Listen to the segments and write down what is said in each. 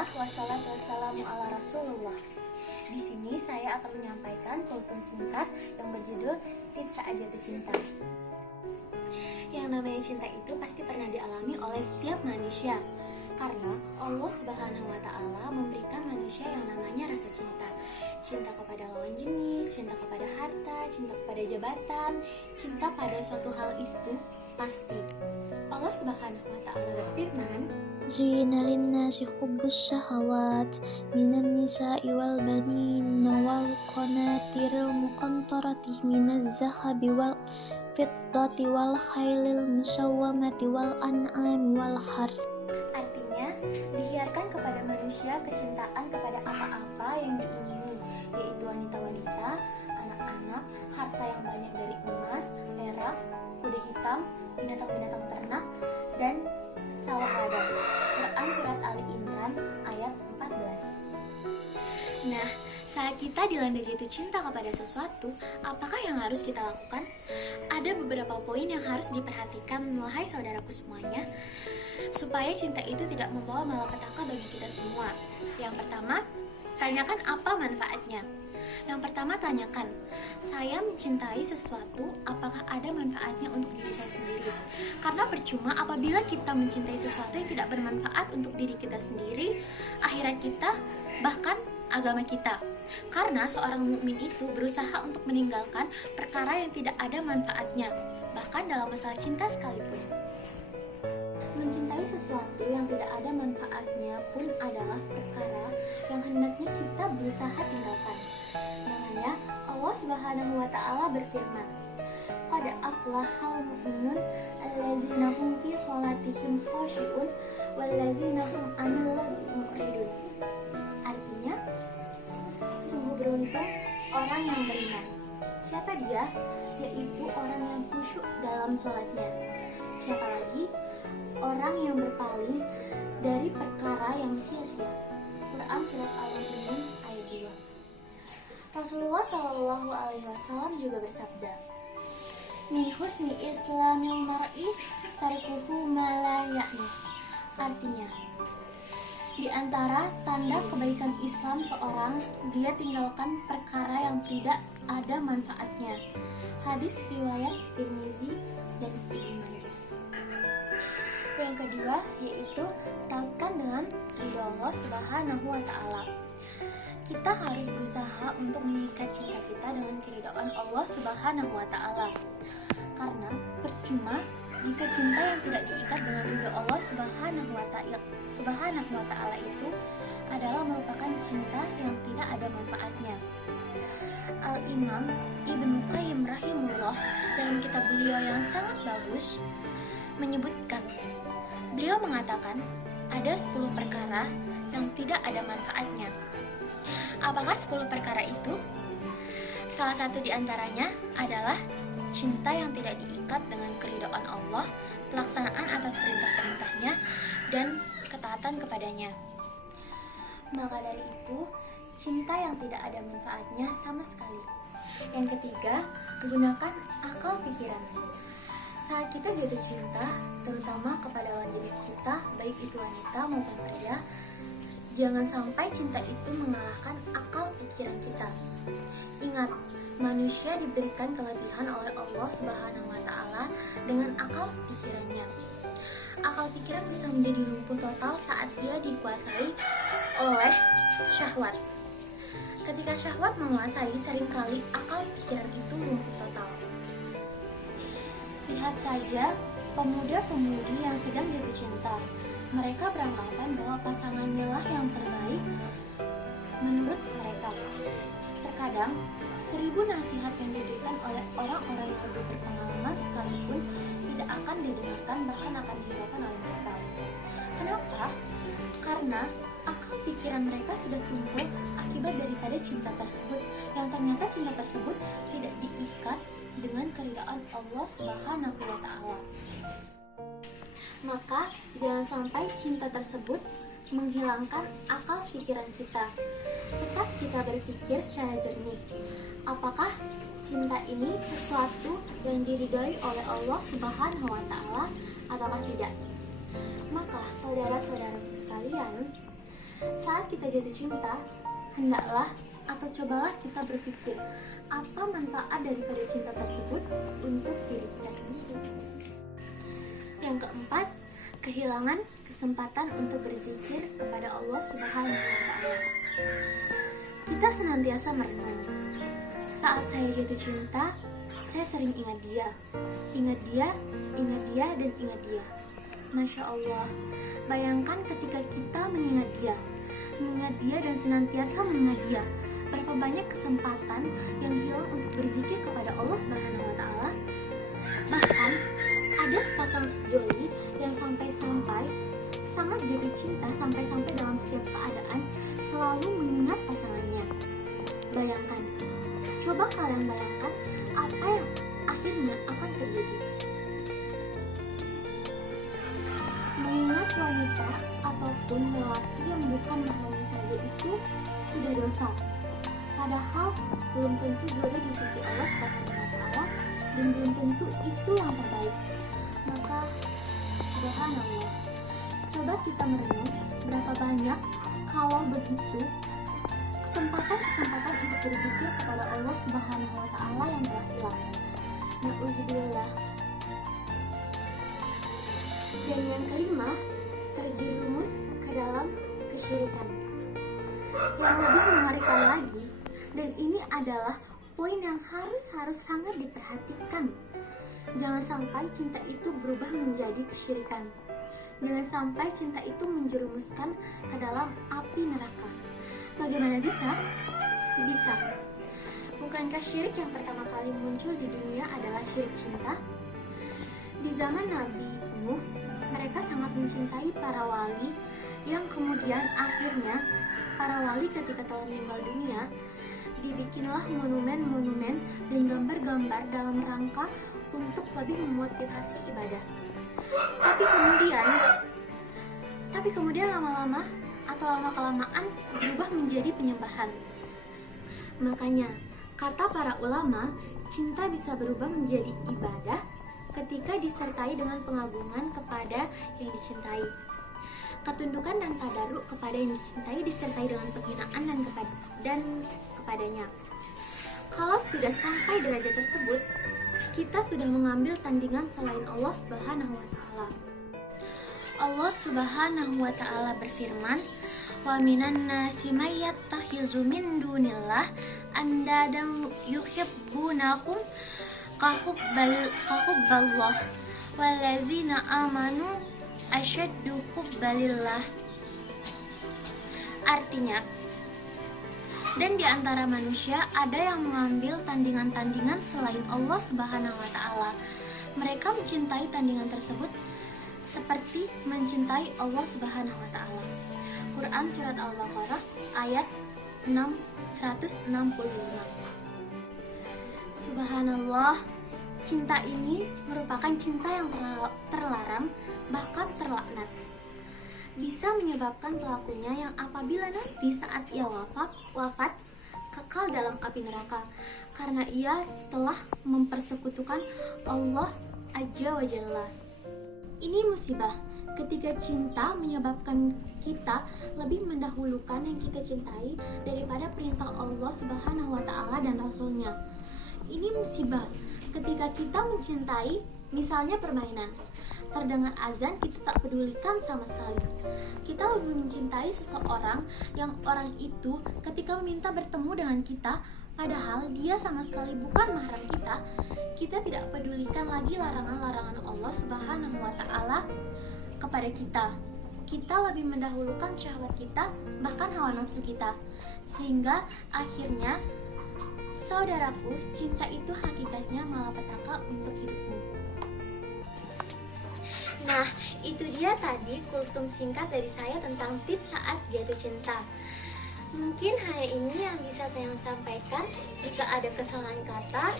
Bismillah wassalatu wassalamu ala Rasulullah. Di sini saya akan menyampaikan kultum singkat yang berjudul Tips Saja Cinta. Yang namanya cinta itu pasti pernah dialami oleh setiap manusia, karena Allah Subhanahu wa Ta'ala memberikan manusia yang namanya rasa cinta. Cinta kepada lawan jenis, cinta kepada harta, cinta kepada jabatan, cinta pada suatu hal itu pasti. Allah Subhanahu wa Ta'ala berfirman, Zuyina linnasi hubbus syahawat minan nisa'i wal banina wal qanatiril muqantarati minaz zahabi wal fiddati wal khailil musawwamati wal an'ami wal hars. artinya dihiarkan kepada manusia kecintaan kepada apa-apa yang diingini, yaitu wanita-wanita, anak-anak, harta yang banyak dari emas, perak, kuda hitam, binatang-binatang ternak, dan sawah ladang. Quran Surat Ali Imran ayat 14. Nah, saat kita dilanda jatuh cinta kepada sesuatu, apakah yang harus kita lakukan? Ada beberapa poin yang harus diperhatikan, wahai saudaraku semuanya, supaya cinta itu tidak membawa malapetaka bagi kita semua. Yang pertama, tanyakan apa manfaatnya. Yang pertama, tanyakan, saya mencintai sesuatu, apakah ada manfaatnya untuk diri saya sendiri? Karena percuma apabila kita mencintai sesuatu yang tidak bermanfaat untuk diri kita sendiri, akhirat kita, bahkan agama kita. Karena seorang mukmin itu berusaha untuk meninggalkan perkara yang tidak ada manfaatnya, bahkan dalam masalah cinta sekalipun. Mencintai sesuatu yang tidak ada manfaatnya pun adalah perkara yang hendaknya kita berusaha tinggalkan. Makanya Allah Subhanahu wa Ta'ala berfirman, qad aflahal mu'minun allazina hum fi sholatihim khashi'un wallazina hum 'anil lagwi mu'ridun. Artinya, sungguh beruntung orang yang beriman. Siapa dia? Yaitu orang yang khusyuk dalam sholatnya. Siapa lagi? Orang yang berpaling dari perkara yang sia-sia. Quran Surat Al-Mu'minun ayat 2. Rasulullah Shallallahu Alaihi Wasallam juga bersabda, min husni islamil mar'i tarikuhu ma la ya'ni. Artinya, di antara tanda kebaikan Islam seorang, dia tinggalkan perkara yang tidak ada manfaatnya. Hadis riwayat Tirmizi dan Ibnu Majah. Yang kedua yaitu tautkan dengan ridho Allah Subhanahu wa Ta'ala. Kita harus berusaha untuk mengikat cinta kita dengan keridhaan Allah Subhanahu wa Ta'ala. Karena percuma jika cinta yang tidak diikat dengan ridho Allah Subhanahu wa Ta'ala itu adalah merupakan cinta yang tidak ada manfaatnya. Al-Imam Ibnu Qayyim rahimullah dalam kitab beliau yang sangat bagus menyebutkan, beliau mengatakan ada 10 perkara yang tidak ada manfaatnya. Apakah 10 perkara itu? Salah satu di antaranya adalah cinta yang tidak diikat dengan keridhaan Allah, pelaksanaan atas perintah-perintahnya, dan ketaatan kepadanya. Maka dari itu, cinta yang tidak ada manfaatnya sama sekali. Yang ketiga, gunakan akal pikiran. Saat kita jatuh cinta, terutama kepada lawan jenis kita, baik itu wanita maupun pria, jangan sampai cinta itu mengalahkan akal pikiran kita. Ingat, manusia diberikan kelebihan oleh Allah Subhanahu wa Ta'ala dengan akal pikirannya. Akal pikiran bisa menjadi lumpuh total saat ia dikuasai oleh syahwat. Ketika syahwat menguasai, seringkali akal pikiran itu lumpuh total. Lihat saja pemuda-pemudi yang sedang jatuh cinta. Mereka beranggapan bahwa pasangannya lah yang terbaik menurut mereka. Terkadang 1000 nasihat yang diberikan oleh orang-orang yang lebih berpengalaman sekalipun tidak akan didengarkan, bahkan akan dihiraukan oleh mereka. Kenapa? Karena akal pikiran mereka sudah tumbuh akibat daripada cinta tersebut, yang ternyata cinta tersebut tidak diikat dengan keridhaan Allah Subhanahu wa Ta'ala. Maka jangan sampai cinta tersebut menghilangkan akal pikiran kita. Tetap kita berpikir secara jernih. Apakah cinta ini sesuatu yang diridhoi oleh Allah Subhanahu wa Ta'ala ataukah tidak? Maka saudara-saudaraku sekalian, Saat kita jatuh cinta, hendaklah atau cobalah kita berpikir apa manfaat daripada cinta tersebut untuk diri kita sendiri. Yang keempat, kehilangan kesempatan untuk berzikir kepada Allah Subhanahu wa Ta'ala. Kita senantiasa merenung. Saat saya jatuh cinta, saya sering ingat dia, ingat dia, ingat dia, dan ingat dia. Masya Allah, bayangkan ketika kita mengingat dia dan senantiasa mengingat dia, berapa banyak kesempatan yang hilang untuk berzikir kepada Allah Subhanahu wa Ta'ala. Bahkan ada sepasang sejoli yang sampai-sampai sangat jatuh cinta, sampai-sampai dalam setiap keadaan selalu mengingat pasangannya. Bayangkan, coba kalian bayangkan apa yang akhirnya akan terjadi. Mengingat wanita ataupun lelaki yang bukan mahramnya saja itu sudah dosa. Padahal belum tentu jodoh di sisi Allah Subhanahu wa Ta'ala dan belum tentu itu yang terbaik. Maka subhanallah, coba kita merenung berapa banyak kalau begitu kesempatan untuk berzikir kepada Allah Subhanahu wa Ta'ala yang telah hilang. Na'udzubillah. Dan yang kelima, terjerumus ke dalam kesyirikan. Yang lebih mengerikan lagi, dan ini adalah poin yang harus sangat diperhatikan. Jangan sampai cinta itu berubah menjadi kesyirikan. Jangan sampai cinta itu menjerumuskan ke dalam api neraka. Bagaimana bisa? Bisa. Bukankah syirik yang pertama kali muncul di dunia adalah syirik cinta? Di zaman Nabi Nuh, mereka sangat mencintai para wali yang kemudian akhirnya para wali ketika telah meninggal dunia, dibikinlah monumen-monumen dan gambar-gambar dalam rangka untuk lebih memotivasi ibadah. Tapi kemudian lama-lama atau lama-kelamaan berubah menjadi penyembahan. Makanya, kata para ulama, cinta bisa berubah menjadi ibadah ketika disertai dengan pengagungan kepada yang dicintai. Ketundukan dan tadaruk kepada yang dicintai disertai dengan penghinaan dan kepadanya. Kalau sudah sampai derajat tersebut, kita sudah mengambil tandingan selain Allah Subhanahu wa Ta'ala. Allah Subhanahu wa Ta'ala berfirman, "Wa minan nasi may yattakhizu min dunillah andadan yuhibbunahum kahubballah wallazina amanu asyaddu hubbalillah." Artinya, dan di antara manusia ada yang mengambil tandingan-tandingan selain Allah Subhanahu wa Ta'ala. Mereka mencintai tandingan tersebut seperti mencintai Allah Subhanahu wa Ta'ala. Quran surat Al-Baqarah ayat 165. Subhanallah, cinta ini merupakan cinta yang terlarang, bahkan terlaknat. Bisa menyebabkan pelakunya yang apabila nanti saat ia wafat kekal dalam api neraka karena ia telah mempersekutukan Allah Azza wa Jalla. Ini musibah ketika cinta menyebabkan kita lebih mendahulukan yang kita cintai daripada perintah Allah Subhanahu wa Ta'ala dan Rasulnya. Ini musibah ketika kita mencintai misalnya permainan. Terdengar azan, kita tak pedulikan sama sekali. Kita lebih mencintai seseorang yang orang itu ketika meminta bertemu dengan kita, padahal dia sama sekali bukan mahram kita tidak pedulikan lagi larangan-larangan Allah Subhanahu wa Ta'ala kepada kita. Kita lebih mendahulukan syahwat kita, bahkan hawa nafsu kita. Sehingga akhirnya, saudaraku, cinta itu hakikatnya malapetaka untuk hidupmu. Nah, itu dia tadi kultum singkat dari saya tentang tips saat jatuh cinta. Mungkin hanya ini yang bisa saya sampaikan. Jika ada kesalahan kata,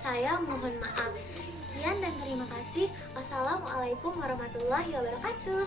saya mohon maaf. Sekian dan terima kasih. Wassalamualaikum warahmatullahi wabarakatuh.